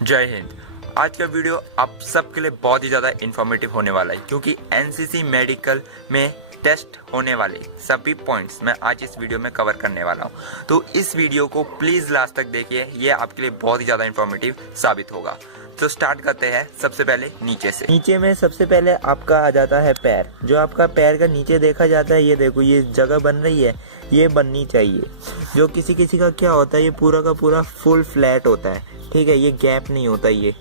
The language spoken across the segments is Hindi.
जय हिंद। आज का वीडियो आप सबके लिए बहुत ही ज़्यादा इन्फॉर्मेटिव होने वाला है क्योंकि एनसीसी मेडिकल में टेस्ट होने वाले सभी पॉइंट्स मैं आज इस वीडियो में कवर करने वाला हूं। तो इस वीडियो को प्लीज़ लास्ट तक देखिए, ये आपके लिए बहुत ही ज़्यादा इन्फॉर्मेटिव साबित होगा। तो स्टार्ट करते हैं सबसे पहले नीचे से। नीचे में सबसे पहले आपका आ जाता है पैर। जो आपका पैर का नीचे देखा जाता है, ये देखो ये जगह बन रही है, ये बननी चाहिए। जो किसी किसी का क्या होता है, ये पूरा का पूरा फुल फ्लैट होता है, ठीक है, ये गैप नहीं होता ये,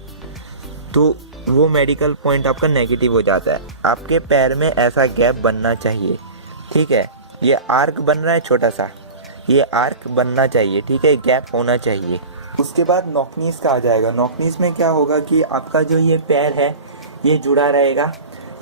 तो वो मेडिकल पॉइंट आपका नेगेटिव हो जाता है। आपके पैर में ऐसा गैप बनना चाहिए, ठीक है। ये आर्क बन रहा है छोटा सा, ये आर्क बनना चाहिए, ठीक है, गैप होना चाहिए। उसके बाद नॉकनीस का आ जाएगा। नॉकनीस में क्या होगा कि आपका जो ये पैर है ये जुड़ा रहेगा,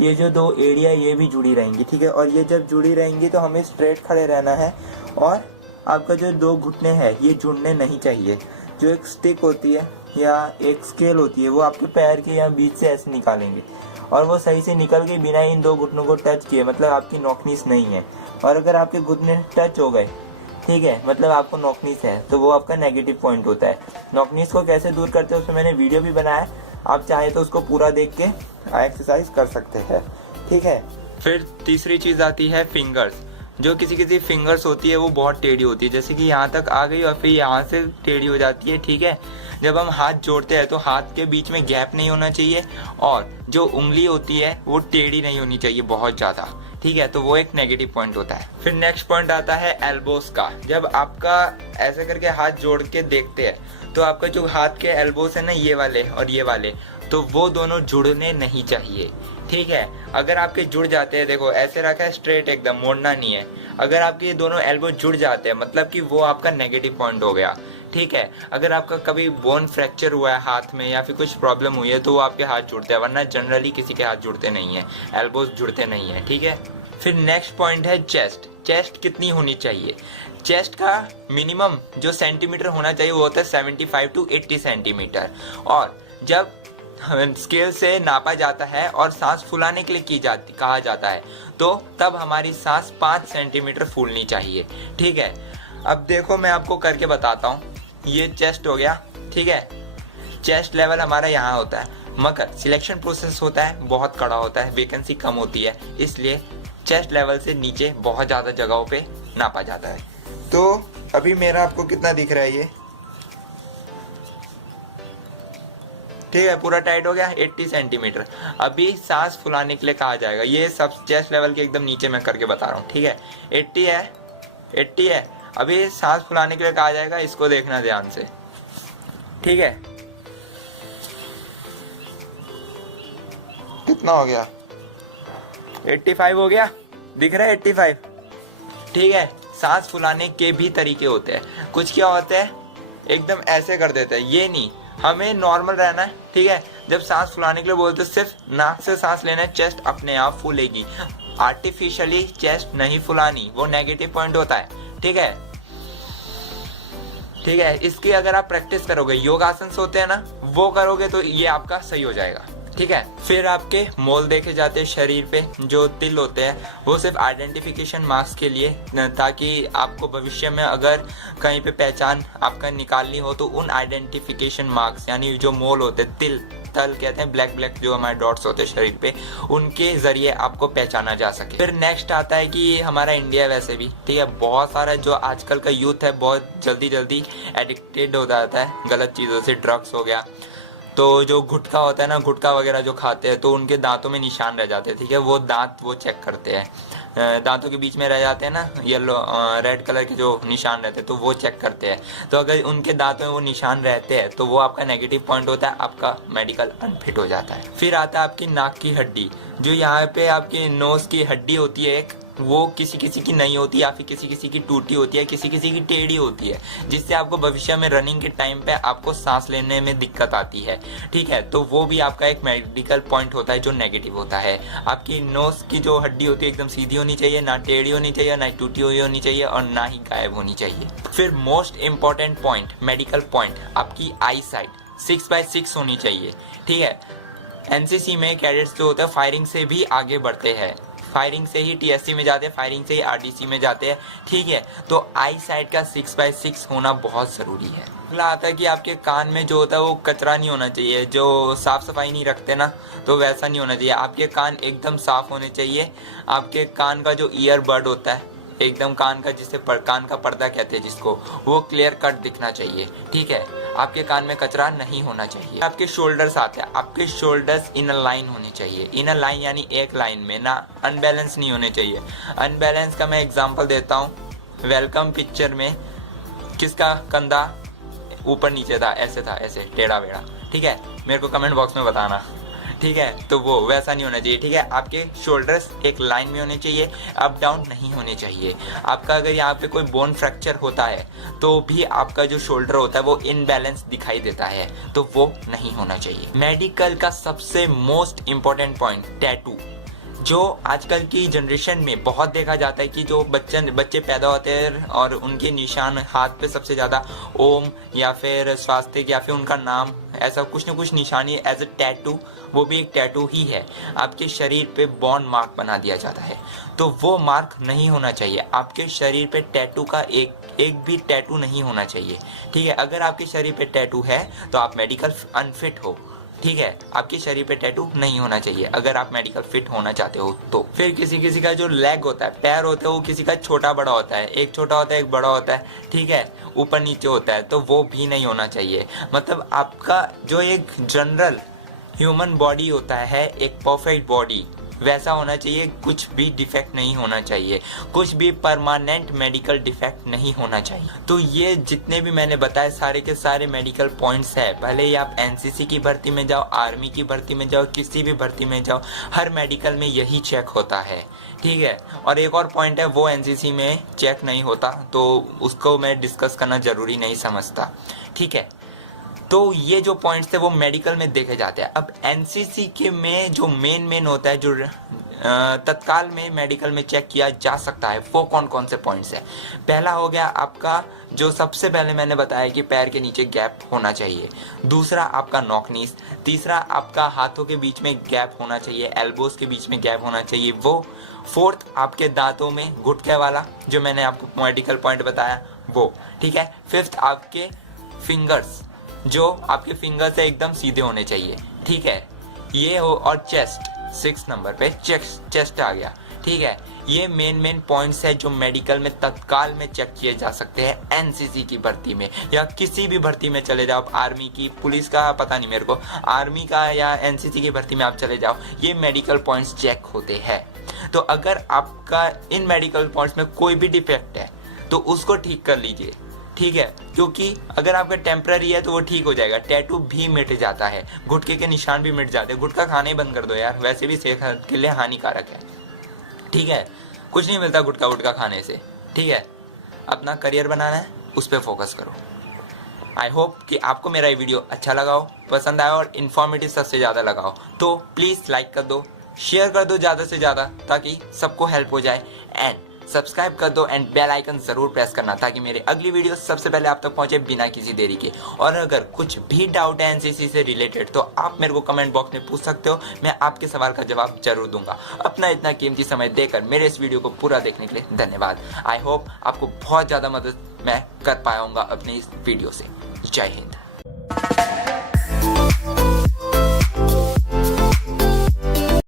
ये जो दो एरिया ये भी जुड़ी रहेंगी, ठीक है। और ये जब जुड़ी रहेंगी तो हमें स्ट्रेट खड़े रहना है और आपका जो दो घुटने हैं ये जुड़ने नहीं चाहिए। जो एक स्टिक होती है या एक स्केल होती है वो आपके पैर के यहाँ बीच से ऐसे निकालेंगे और वो सही से निकल के बिना इन दो घुटनों को टच किए, मतलब आपकी नॉकनीस नहीं है। और अगर आपके घुटने टच हो गए, ठीक है, मतलब आपको नॉकनीस है, तो वो आपका नेगेटिव पॉइंट होता है। नॉकनीस को कैसे दूर करते हैं उसमें मैंने वीडियो भी बनाया है, आप चाहे तो उसको पूरा देख के एक्सरसाइज कर सकते हैं, ठीक है। फिर तीसरी चीज़ आती है फिंगर्स। जो किसी किसी फिंगर्स होती है वो बहुत टेढ़ी होती है, जैसे कि यहाँ तक आ गई और फिर यहाँ से टेढ़ी हो जाती है, ठीक है। जब हम हाथ जोड़ते हैं तो हाथ के बीच में गैप नहीं होना चाहिए और जो उंगली होती है वो टेढ़ी नहीं होनी चाहिए बहुत ज़्यादा, ठीक है। तो वो एक नेगेटिव पॉइंट होता है। फिर नेक्स्ट पॉइंट आता है एल्बोस का। जब आपका ऐसे करके हाथ जोड़ के देखते हैं तो आपका जो हाथ के एल्बोस है ना, ये वाले और ये वाले, तो वो दोनों जुड़ने नहीं चाहिए, ठीक है। अगर आपके जुड़ जाते हैं, देखो ऐसे रखा है स्ट्रेट एकदम, मोड़ना नहीं है। अगर आपके ये दोनों एल्बो जुड़ जाते हैं मतलब कि वो आपका नेगेटिव पॉइंट हो गया, ठीक है। अगर आपका कभी बोन फ्रैक्चर हुआ है हाथ में या फिर कुछ प्रॉब्लम हुई है तो वो आपके हाथ जुड़ते हैं, वरना जनरली किसी के हाथ जुड़ते नहीं है, एल्बोज जुड़ते नहीं है, ठीक है। फिर नेक्स्ट पॉइंट है चेस्ट। चेस्ट कितनी होनी चाहिए? चेस्ट का मिनिमम जो सेंटीमीटर होना चाहिए वो होता है 75 to 80 सेंटीमीटर। और जब स्केल से नापा जाता है और सांस फुलाने के लिए कहा जाता है तो तब हमारी सांस 5 सेंटीमीटर फूलनी चाहिए, ठीक है। अब देखो मैं आपको करके बताता हूँ। ये चेस्ट हो गया, ठीक है, चेस्ट लेवल हमारा यहाँ होता है, मगर सिलेक्शन प्रोसेस होता है बहुत कड़ा होता है, वैकेंसी कम होती है, इसलिए चेस्ट लेवल से नीचे बहुत ज़्यादा जगहों पे नापा जाता है। तो अभी मेरा आपको कितना दिख रहा है ये, ठीक है, पूरा टाइट हो गया 80 सेंटीमीटर। अभी सांस फुलाने के लिए कहा जाएगा, ये सब चेस्ट लेवल के एकदम नीचे मैं करके बता रहा हूँ, ठीक है। 80 है। अभी सांस फुलाने के लिए कहा जाएगा, इसको देखना ध्यान से, ठीक है। कितना हो गया? 85 हो गया, दिख रहा है 85, ठीक है। सांस फुलाने के भी तरीके होते हैं। कुछ क्या होते हैं एकदम ऐसे कर देते हैं, ये नहीं, हमें नॉर्मल रहना है, ठीक है। जब सांस फुलाने के लिए बोलते हैं सिर्फ नाक से सांस लेना है, चेस्ट अपने आप फूलेगी, आर्टिफिशियली चेस्ट नहीं फुलानी, वो नेगेटिव पॉइंट होता है, ठीक है, ठीक है। इसकी अगर आप प्रैक्टिस करोगे, योगासन होते हैं ना, वो करोगे तो ये आपका सही हो जाएगा, ठीक है। फिर आपके मोल देखे जाते हैं शरीर पे, जो तिल होते हैं वो सिर्फ आइडेंटिफिकेशन मार्क्स के लिए, ताकि आपको भविष्य में अगर कहीं पे पहचान आपका निकालनी हो तो उन आइडेंटिफिकेशन मार्क्स यानी जो मोल होते हैं, तिल तल कहते हैं, ब्लैक ब्लैक जो हमारे डॉट्स होते हैं शरीर पे, उनके जरिए आपको पहचाना जा सके। फिर नेक्स्ट आता है कि हमारा इंडिया वैसे भी, ठीक है, बहुत सारा जो आजकल का यूथ है बहुत जल्दी एडिक्टेड हो जाता है गलत चीज़ों से, ड्रग्स हो गया, तो जो गुटखा होता है ना, गुटखा वगैरह जो खाते हैं तो उनके दांतों में निशान रह जाते हैं, ठीक है। वो दांत वो चेक करते हैं, दांतों के बीच में रह जाते हैं ना येलो रेड कलर के जो निशान रहते हैं, तो वो चेक करते हैं। तो अगर उनके दांतों में वो निशान रहते हैं तो वो आपका नेगेटिव पॉइंट होता है, आपका मेडिकल अनफिट हो जाता है। फिर आता है आपकी नाक की हड्डी। जो यहाँ पे आपकी नोज की हड्डी होती है एक, वो किसी किसी की नहीं होती या फिर किसी किसी की टूटी होती है, किसी किसी की टेढ़ी होती है, जिससे आपको भविष्य में रनिंग के टाइम पे आपको सांस लेने में दिक्कत आती है, ठीक है। तो वो भी आपका एक मेडिकल पॉइंट होता है जो नेगेटिव होता है। आपकी नोज की जो हड्डी होती है एकदम सीधी होनी चाहिए, ना टेढ़ी होनी चाहिए, ना टूटी हुई होनी चाहिए और ना ही गायब होनी चाहिए। फिर most important point, medical point, आपकी आई साइट 6/6 होनी चाहिए, ठीक है। एनसीसी में कैडेट्स जो होते हैं फायरिंग से भी आगे बढ़ते हैं, फायरिंग से ही TSC में जाते हैं, फायरिंग से ही RDC में जाते हैं, ठीक है। तो आई साइड का 6x6 होना बहुत ज़रूरी है। अगला आता है कि आपके कान में जो होता है वो कचरा नहीं होना चाहिए, जो साफ़ सफाई नहीं रखते ना, तो वैसा नहीं होना चाहिए। आपके कान एकदम साफ़ होने चाहिए। आपके कान का जो ईयरबड होता है एकदम कान का, जिसे कान का पर्दा कहते हैं जिसको, वो क्लियर कट दिखना चाहिए, ठीक है। आपके कान में कचरा नहीं होना चाहिए। आपके शोल्डर्स आते हैं, आपके शोल्डर्स इन अ लाइन होने चाहिए। इन अ लाइन यानी एक लाइन में, ना अनबैलेंस नहीं होने चाहिए। अनबैलेंस का मैं एग्जांपल देता हूँ। वेलकम पिक्चर में किसका कंधा ऊपर नीचे था, ऐसे था, ऐसे टेढ़ा बेड़ा, ठीक है। मेरे को कमेंट बॉक्स में बताना, ठीक है। तो वो वैसा नहीं होना चाहिए, ठीक है। आपके शोल्डर्स एक लाइन में होने चाहिए, अप डाउन नहीं होने चाहिए। आपका अगर यहाँ पे कोई बोन फ्रैक्चर होता है तो भी आपका जो शोल्डर होता है वो इनबैलेंस दिखाई देता है, तो वो नहीं होना चाहिए। मेडिकल का सबसे मोस्ट इम्पोर्टेंट पॉइंट, टैटू, जो आजकल की जनरेशन में बहुत देखा जाता है कि जो बच्चे पैदा होते हैं और उनके निशान हाथ पे सबसे ज़्यादा ओम या फिर स्वास्तिक या फिर उनका नाम, ऐसा कुछ न कुछ निशानी एज ए टैटू, वो भी एक टैटू ही है। आपके शरीर पे बॉन्ड मार्क बना दिया जाता है, तो वो मार्क नहीं होना चाहिए। आपके शरीर पे टैटू का एक भी टैटू नहीं होना चाहिए, ठीक है। अगर आपके शरीर पे टैटू है तो आप मेडिकल अनफिट हो, ठीक है। आपके शरीर पे टैटू नहीं होना चाहिए अगर आप मेडिकल फिट होना चाहते हो तो। फिर किसी किसी का जो लेग होता है, पैर होता है, वो किसी का छोटा बड़ा होता है, एक छोटा होता है एक बड़ा होता है, ठीक है, ऊपर नीचे होता है, तो वो भी नहीं होना चाहिए। मतलब आपका जो एक जनरल ह्यूमन बॉडी होता है, एक परफेक्ट बॉडी, वैसा होना चाहिए। कुछ भी डिफेक्ट नहीं होना चाहिए, कुछ भी परमानेंट मेडिकल डिफेक्ट नहीं होना चाहिए। तो ये जितने भी मैंने बताए सारे के सारे मेडिकल पॉइंट्स है। भले ही आप NCC की भर्ती में जाओ, आर्मी की भर्ती में जाओ, किसी भी भर्ती में जाओ, हर मेडिकल में यही चेक होता है, ठीक है। और एक और पॉइंट है, वो NCC में चेक नहीं होता, तो उसको मैं डिस्कस करना जरूरी नहीं समझता, ठीक है। तो ये जो पॉइंट्स थे वो मेडिकल में देखे जाते हैं। अब NCC के में जो मेन होता है, जो तत्काल में मेडिकल में चेक किया जा सकता है, वो कौन कौन से पॉइंट्स हैं। पहला हो गया आपका, जो सबसे पहले मैंने बताया कि पैर के नीचे गैप होना चाहिए। दूसरा आपका नॉकनीस। तीसरा आपका हाथों के बीच में गैप होना चाहिए, एल्बोज के बीच में गैप होना चाहिए वो। फोर्थ आपके दांतों में गुटके वाला, जो मैंने आपको मेडिकल पॉइंट बताया वो, ठीक है। फिफ्थ आपके फिंगर्स, जो आपके फिंगर्स है एकदम सीधे होने चाहिए, ठीक है, ये हो। और चेस्ट, 6 नंबर पे चेस्ट आ गया, ठीक है। ये मेन पॉइंट्स है जो मेडिकल में तत्काल में चेक किए जा सकते हैं। NCC की भर्ती में या किसी भी भर्ती में चले जाओ, आर्मी की, पुलिस का पता नहीं मेरे को, आर्मी का या NCC की भर्ती में आप चले जाओ, ये मेडिकल पॉइंट्स चेक होते हैं। तो अगर आपका इन मेडिकल पॉइंट्स में कोई भी डिफेक्ट है तो उसको ठीक कर लीजिए, ठीक है, क्योंकि अगर आपका टेम्पररी है तो वो ठीक हो जाएगा। टैटू भी मिट जाता है, गुटके के निशान भी मिट जाते हैं। गुटखा खाना ही बंद कर दो यार, वैसे भी सेहत के लिए हानिकारक है, ठीक है। कुछ नहीं मिलता गुटखा खाने से, ठीक है। अपना करियर बनाना है, उस पर फोकस करो। आई होप कि आपको मेरा ये वीडियो अच्छा लगा हो, पसंद आया और इन्फॉर्मेटिव सबसे ज़्यादा लगा हो, तो प्लीज़ लाइक कर दो, शेयर कर दो ज़्यादा से ज़्यादा, ताकि सबको हेल्प हो जाए। एंड सब्सक्राइब कर दो एंड बेल आइकन जरूर प्रेस करना, ताकि मेरे अगली वीडियो सबसे पहले आप तक पहुंचे बिना किसी देरी के। और अगर कुछ भी डाउट है NCC से रिलेटेड तो आप मेरे को कमेंट बॉक्स में पूछ सकते हो, मैं आपके सवाल का जवाब जरूर दूंगा। अपना इतना कीमती समय देकर मेरे इस वीडियो को पूरा देखने के लिए धन्यवाद। आई होप आपको बहुत ज़्यादा मदद मैं कर पाऊंगा अपनी इस वीडियो से। जय हिंद।